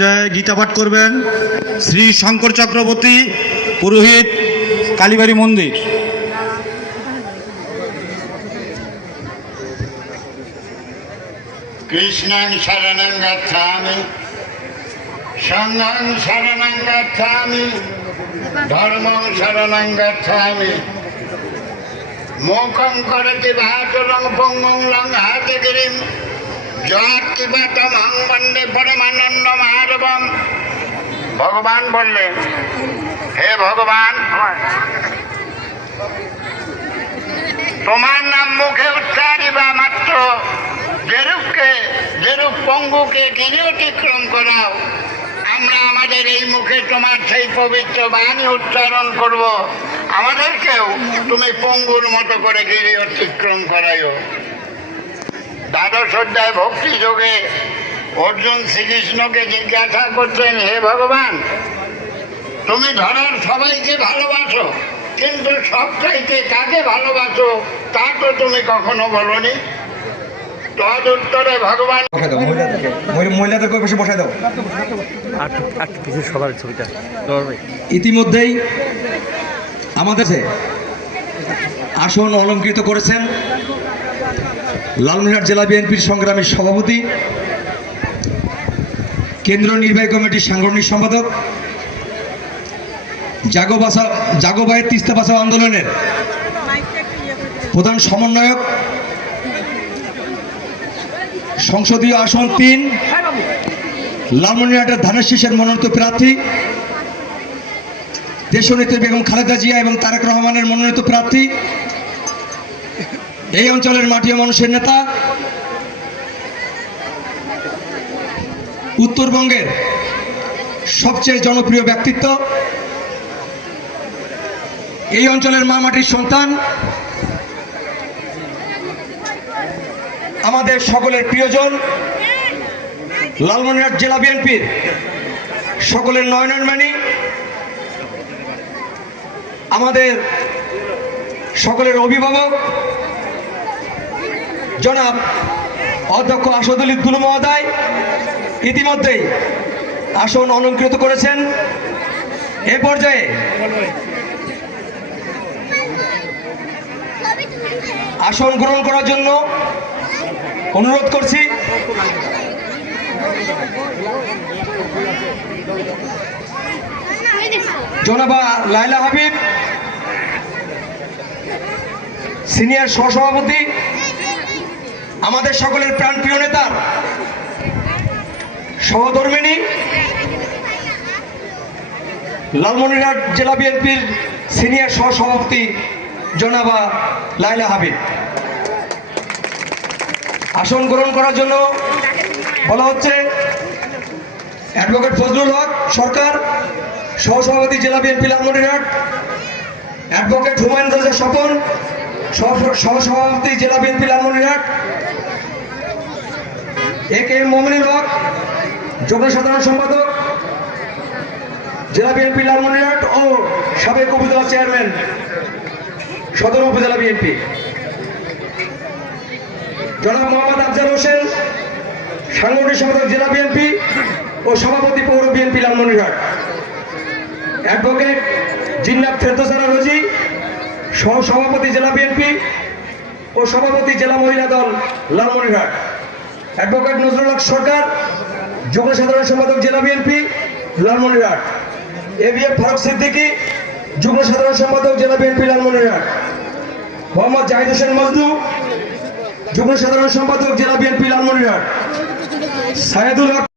জয় গীতা পাঠ করবেন শ্রী শঙ্কর চক্রবর্তী পুরোহিত কালীবাড়ি মন্দির। কৃষ্ণং শরণং গচ্ছামি, সংঘং শরণং গচ্ছামি, ধর্মং শরণং গচ্ছামি। মোক্ষং করতি ভাতুরং পঙ্গং লঙ্ঘাতি গিরিম, জয়াত্তিপাতমহং বন্দে পরমানন্দ মাধবম। ভগবান বললেন, হে ভগবান, তোমার নাম মুখে উচ্চারিবা মাত্র যেরূপ পঙ্গুকে গিরি অতিক্রম করাও, আমরা আমাদের এই মুখে তোমার সেই পবিত্র বাণী উচ্চারণ করব। আমাদেরকেও তুমি পঙ্গুর মতো করে গিরি অতিক্রম করাইও। দ্বাদশ অধ্যায় ভক্তি যোগে অর্জুন শ্রীকৃষ্ণকে জিজ্ঞাসা করছেন, হে ভগবান, তুমি ধরার সবাইকে ভালোবাসো, কিন্তু সবচাইতে কাকে ভালোবাসো তা তো তুমি কখনো বলনি। তদুত্তরে ভগবান মহিলাদেরকে বসে বসাই দাও। সবার ছবিটা ইতিমধ্যেই আমাদের আসন অলঙ্কৃত করেছেন লালমনিরহাট জেলা বিএনপির সংগ্রামী সভাপতি, কেন্দ্রীয় নির্বাহী কমিটির সাংগঠনিক সম্পাদক, জাগোবাই তিস্তা বাঁচাও আন্দোলনের প্রধান সমন্বয়ক, সংসদীয় আসন ৩ লালমনিরহাটের ধানের শীষের মনোনীত প্রার্থী, দেশনেত্রী বেগম খালেদা জিয়া এবং তারেক রহমানের মনোনীত প্রার্থী, এই অঞ্চলের মাটি ও মানুষের নেতা, উত্তরবঙ্গের সবচেয়ে জনপ্রিয় ব্যক্তিত্ব, এই অঞ্চলের মা মাটির সন্তান, আমাদের সকলের প্রিয়জন, লালমনিরহাট জেলা বিএনপির সকলের নয়নের মণি, আমাদের সকলের অভিভাবক জনাব অধ্যক্ষ আসাদুল দুলু মহোদয় ইতিমধ্যেই আসন অলঙ্কৃত করেছেন। এ পর্যায়ে আসন গ্রহণ করার জন্য অনুরোধ করছি জনাবা লাইলা হাবিব, সিনিয়র সহসভাপতি, আমাদের সকলের প্রাণপ্রিয় নেতা, সহধর্মিণী, লালমনিরহাট জেলা বিএনপির সিনিয়র সহসভাপতি জনাবা লাইলা হাবিব। আসন গ্রহণ করার জন্য বলা হচ্ছে অ্যাডভোকেট ফজলুল হক সরকার, সহসভাপতি জেলা বিএনপি লালমনিরহাট, অ্যাডভোকেট হুমায়ুন রাজা স্বপন, সহসভাপতি জেলা বিএনপি লালমনিরহাট, এ কে এম মোমিনুল হক, যুগ্ম সাধারণ সম্পাদক জেলা বিএনপি লালমনিরহাট ও সাবেক উপজেলা চেয়ারম্যান সদর উপজেলা বিএনপি, জনাব মোহাম্মদ আফজাল হোসেন, সাংগঠনিক সম্পাদক জেলা বিএনপি ও সভাপতি পৌর বিএনপি লালমনিরহাট, অ্যাডভোকেট জিন্নাত ফেরদৌসারা রোজি, সহসভাপতি জেলা বিএনপি ও সভাপতি জেলা মহিলা দল লালমনিরহাট, অ্যাডভোকেট নজরুল হক সরকার, যুগ্ম সাধারণ সম্পাদক জেলা বিএনপি লালমনিরহাট, এবিএম ফারুক সিদ্দিকী, যুগ্ম সাধারণ সম্পাদক জেলা বিএনপি লালমনিরহাট, মোহাম্মদ জাহিদ হোসেন মজনু, যুগ্ম সাধারণ সম্পাদক জেলা বিএনপি লালমনিরহাট, সাইদুল হক